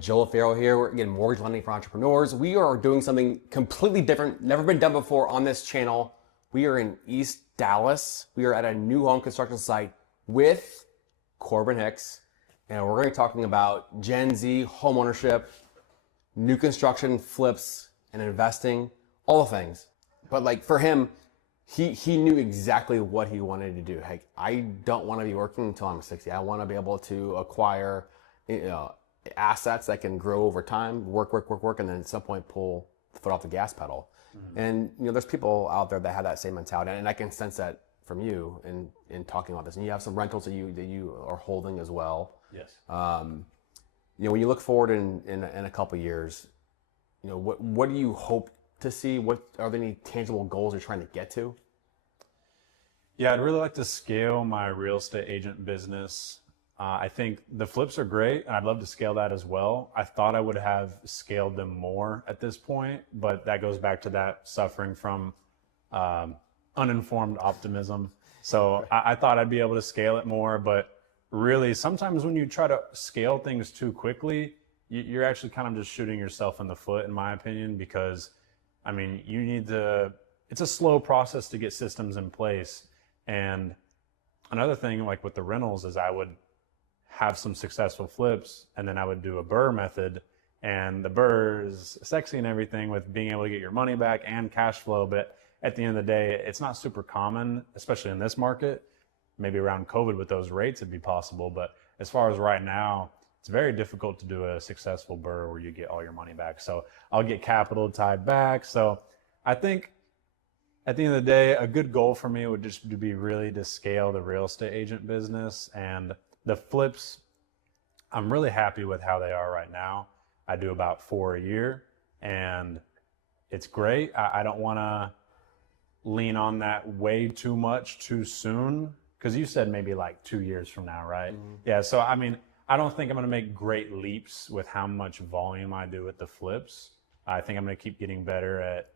Joel Farrell here. We're again mortgage lending for entrepreneurs. We are doing something completely different, never been done before on this channel. We are in East Dallas. We are at a new home construction site with Corbin Hicks, and we're going to be talking about Gen Z homeownership, new construction, flips, and investing, all the things. But like for him, he knew exactly what he wanted to do. Like, I don't want to be working until I'm 60. I want to be able to acquire, assets that can grow over time, work, and then at some point pull the foot off the gas pedal. Mm-hmm. And there's people out there that have that same mentality, and I can sense that from you in talking about this. And you have some rentals that you are holding as well. Yes. When you look forward in a couple of years, what do you hope to see? What are there any tangible goals you're trying to get to? Yeah, I'd really like to scale my real estate agent business. I think the flips are great, and I'd love to scale that as well. I thought I would have scaled them more at this point, but that goes back to that suffering from uninformed optimism. So I thought I'd be able to scale it more, but really sometimes when you try to scale things too quickly, you're actually kind of just shooting yourself in the foot, in my opinion, because it's a slow process to get systems in place. And another thing, like with the rentals, is I would have some successful flips, and then I would do a BRRRR method, and the BRRRR is sexy and everything with being able to get your money back and cash flow, but at the end of the day, it's not super common, especially in this market. Maybe around COVID with those rates it'd be possible, but as far as right now, it's very difficult to do a successful BRRRR where you get all your money back. So I'll get capital tied back. So I think at the end of the day, a good goal for me would just be really to scale the real estate agent business. And the flips, I'm really happy with how they are right now. I do about 4 a year, and it's great. I don't want to lean on that way too much too soon, because you said maybe like 2 years from now, right? Mm-hmm. Yeah, so I don't think I'm going to make great leaps with how much volume I do with the flips. I think I'm going to keep getting better at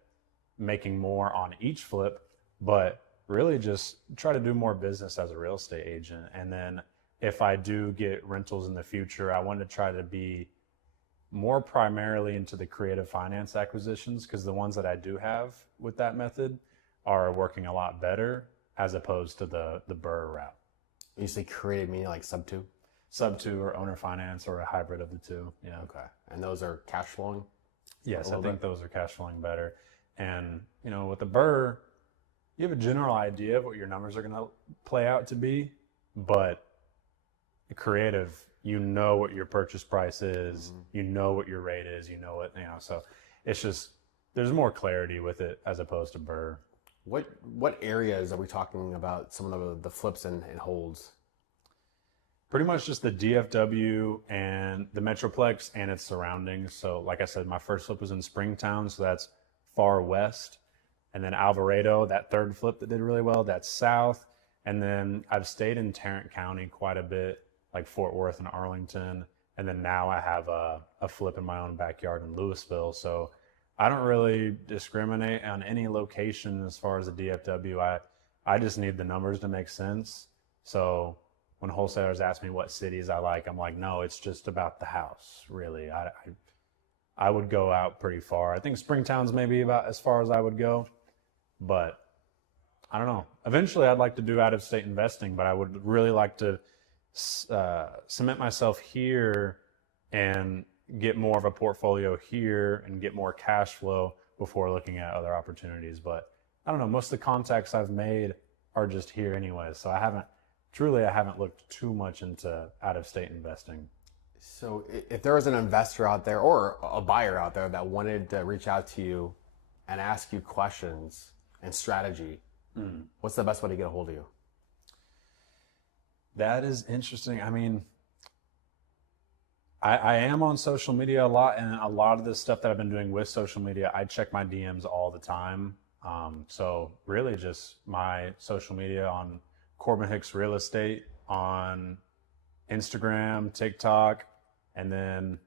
making more on each flip, but really just try to do more business as a real estate agent. And then if I do get rentals in the future, I want to try to be more primarily into the creative finance acquisitions, because the ones that I do have with that method are working a lot better as opposed to the BRRRR route. You say creative meaning like sub-2? Sub-2 or owner finance or a hybrid of the two. Yeah. Okay. And those are cash flowing? Yes, I think those are cash flowing better. And, with the BRRRR, you have a general idea of what your numbers are going to play out to be, but creative, what your purchase price is, mm-hmm. What your rate is, so it's just, there's more clarity with it as opposed to BRRRR. What areas are we talking about, some of the flips and holds? Pretty much just the DFW and the Metroplex and its surroundings. So like I said, my first flip was in Springtown, so that's far west. And then Alvarado, that third flip that did really well, that's south. And then I've stayed in Tarrant County quite a bit, like Fort Worth and Arlington. And then now I have a flip in my own backyard in Louisville. So I don't really discriminate on any location as far as the DFW. I just need the numbers to make sense. So when wholesalers ask me what cities I like, I'm like, no, it's just about the house, really. I would go out pretty far. I think Springtown's maybe about as far as I would go, but I don't know. Eventually I'd like to do out-of-state investing, but I would really like to cement myself here and get more of a portfolio here and get more cash flow before looking at other opportunities. But I don't know, most of the contacts I've made are just here anyway, so I haven't looked too much into out-of-state investing. So if there was an investor out there or a buyer out there that wanted to reach out to you and ask you questions and strategy, what's the best way to get a hold of you? That is interesting. I am on social media a lot, and a lot of the stuff that I've been doing with social media, I check my DMs all the time. So really just my social media on Corbin Hicks Real Estate on Instagram, TikTok, and then,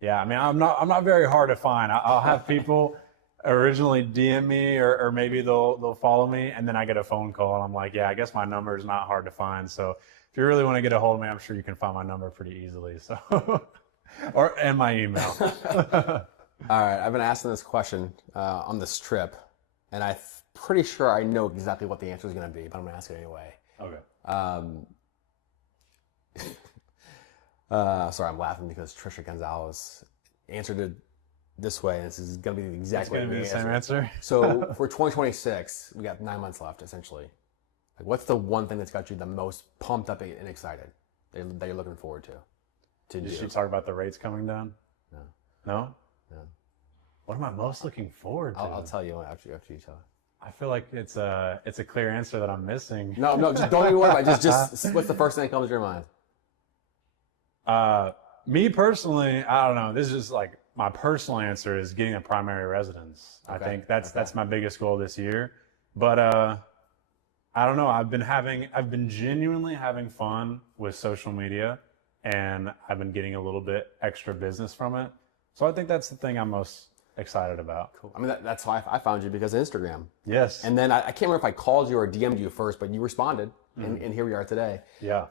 I'm not very hard to find. I'll have people originally DM me or maybe they'll follow me, and then I get a phone call and I'm like, I guess my number is not hard to find. So if you really want to get a hold of me, I'm sure you can find my number pretty easily. So and my email. All right, I've been asking this question on this trip, and I'm pretty sure I know exactly what the answer is going to be, but I'm going to ask it anyway. Okay. Sorry, I'm laughing because Trisha Gonzalez answered it this way, and this is going to be the exact It's going to be the same answer. So for 2026, we got 9 months left, essentially. Like, what's the one thing that's got you the most pumped up and excited that you're looking forward to Did do? she talk about the rates coming down? No. No? No. What am I most looking forward to? I'll tell you after you tell it. I feel like it's a clear answer that I'm missing. No, just don't even worry about it. Just what's the first thing that comes to your mind? Me personally, I don't know. This is just like my personal answer is getting a primary residence. Okay. I think that's my biggest goal this year. But I don't know. I've been genuinely having fun with social media, and I've been getting a little bit extra business from it. So I think that's the thing I'm most excited about. Cool. I mean, that's why I found you, because of Instagram. Yes. And then I can't remember if I called you or DM'd you first, but you responded, and here we are today. Yeah.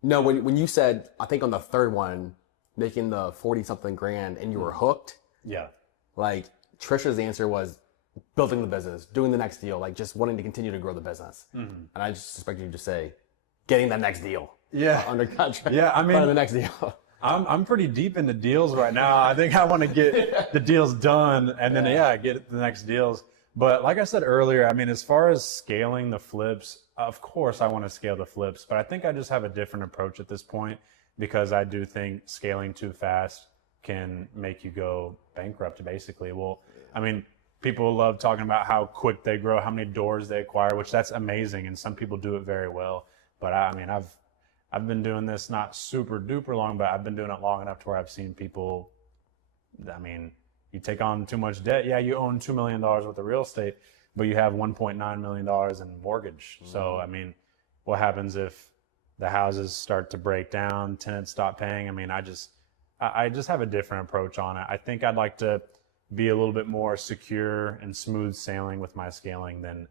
No, when you said, I think on the third one, making the 40-something grand, and you were hooked, Yeah. like Trisha's answer was building the business, doing the next deal, like just wanting to continue to grow the business. And I just expect you to say, getting that next deal. Yeah. Under contract. Yeah, I mean, the next deal. I'm pretty deep into deals right now. I think I want to get the deals done and then get the next deals. But like I said earlier, I mean, as far as scaling the flips, of course I want to scale the flips, but I think I just have a different approach at this point, because I do think scaling too fast can make you go bankrupt, basically. Well, I mean, people love talking about how quick they grow, how many doors they acquire, which that's amazing, and some people do it very well. But I mean, I've been doing this not super duper long, but I've been doing it long enough to where I've seen people, I mean, you take on too much debt. Yeah, you own $2 million worth of real estate, but you have $1.9 million in mortgage. So, I mean, what happens if the houses start to break down, tenants stop paying? I mean, I just have a different approach on it. I think I'd like to be a little bit more secure and smooth sailing with my scaling than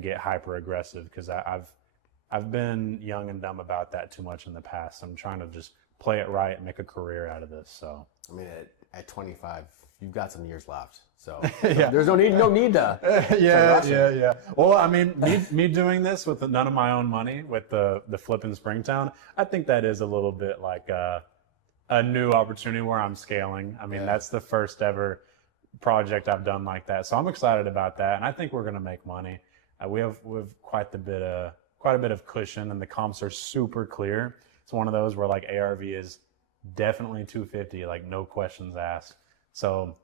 get hyper aggressive, because I've been young and dumb about that too much in the past. I'm trying to just play it right and make a career out of this. So, I mean, at 25, you've got some years left. So Yeah. there's no need to. Yeah. Well, I mean, me doing this with none of my own money, with the flip in Springtown, I think that is a little bit like a new opportunity where I'm scaling. I mean, that's the first ever project I've done like that. So I'm excited about that. And I think we're going to make money. We have quite a bit of cushion, and the comps are super clear. It's one of those where like ARV is definitely 250, like no questions asked. So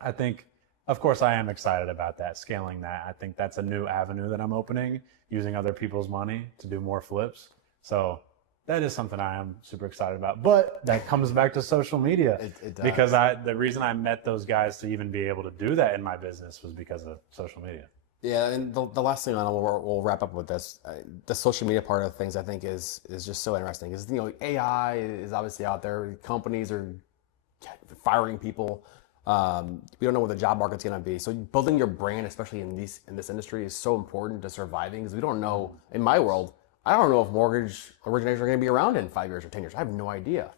I think, of course, I am excited about that, scaling that. I think that's a new avenue that I'm opening, using other people's money to do more flips. So that is something I am super excited about. But that comes back to social media. It does. Because the reason I met those guys to even be able to do that in my business was because of social media. Yeah, and the last thing we'll wrap up with this. The social media part of things, I think, is just so interesting. Because, you know, AI is obviously out there. Companies are firing people. We don't know what the job market's going to be. So building your brand, especially in this industry, is so important to surviving. Because we don't know. In my world, I don't know if mortgage originators are going to be around in 5 years or 10 years. I have no idea.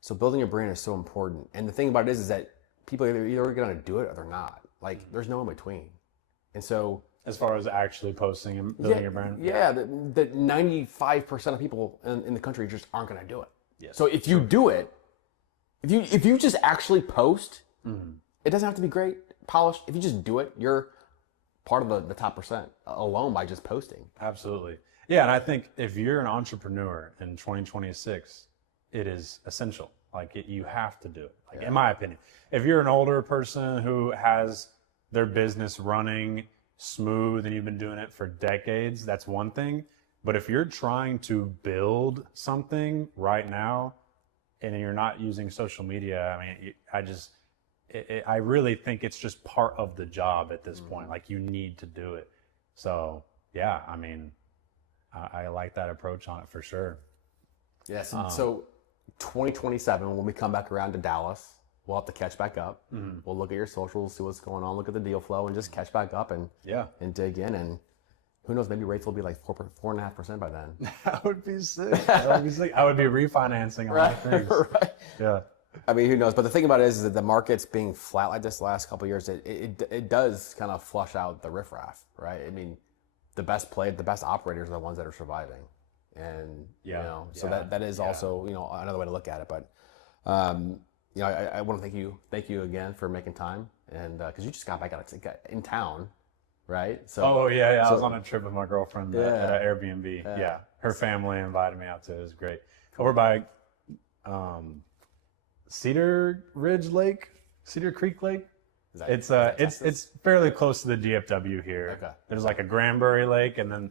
So building your brand is so important. And the thing about it is that people are either going to do it or they're not. Like, there's no in between. And so, as far as actually posting and building your brand, yeah, that 95% of people in the country just aren't going to do it. Yes. So if you do it, if you just actually post, it doesn't have to be great, polished. If you just do it, you're part of the top percent alone by just posting. Absolutely. Yeah, and I think if you're an entrepreneur in 2026, it is essential. Like, you have to do it. Like, in my opinion, if you're an older person who has their business running smooth and you've been doing it for decades, that's one thing. But if you're trying to build something right now and you're not using social media, I mean, I really think it's just part of the job at this point. Like, you need to do it. So yeah, I mean, I like that approach on it for sure. Yes. So 2027, when we come back around to Dallas, we'll have to catch back up. We'll look at your socials, see what's going on, look at the deal flow, and just catch back up and dig in. And Who knows? Maybe rates will be like 4.5% by then. That would be sick. That would be sick. I would be refinancing a lot of things. Right. Yeah. I mean, who knows? But the thing about it is that the market's being flat like this the last couple of years. It does kind of flush out the riffraff, right? I mean, the best operators are the ones that are surviving, and so that is also another way to look at it. But I want to thank you again for making time, and because you just got back in town, right? So I was on a trip with my girlfriend at an Airbnb. Yeah. Her family invited me out to it. It was great. Over by Cedar Creek Lake. It's fairly close to the DFW here. Okay. There's like a Granbury Lake, and then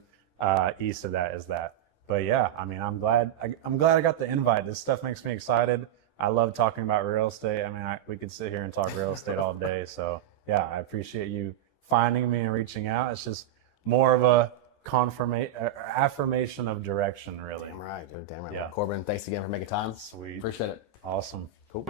east of that is that. But yeah, I mean, I'm glad I got the invite. This stuff makes me excited. I love talking about real estate. I mean, we could sit here and talk real estate all day. So yeah, I appreciate you finding me and reaching out. It's just more of a affirmation of direction, really. Damn right, dude. Damn right. Yeah. Well, Corbin, thanks again for making time. Sweet. Appreciate it. Awesome. Cool.